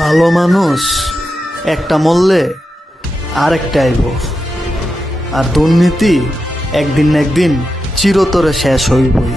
ভালো মানুষ একটা মরলে আরেকটা আইব, আর দুর্নীতি একদিন না একদিন চিরতরে শেষ হইবই।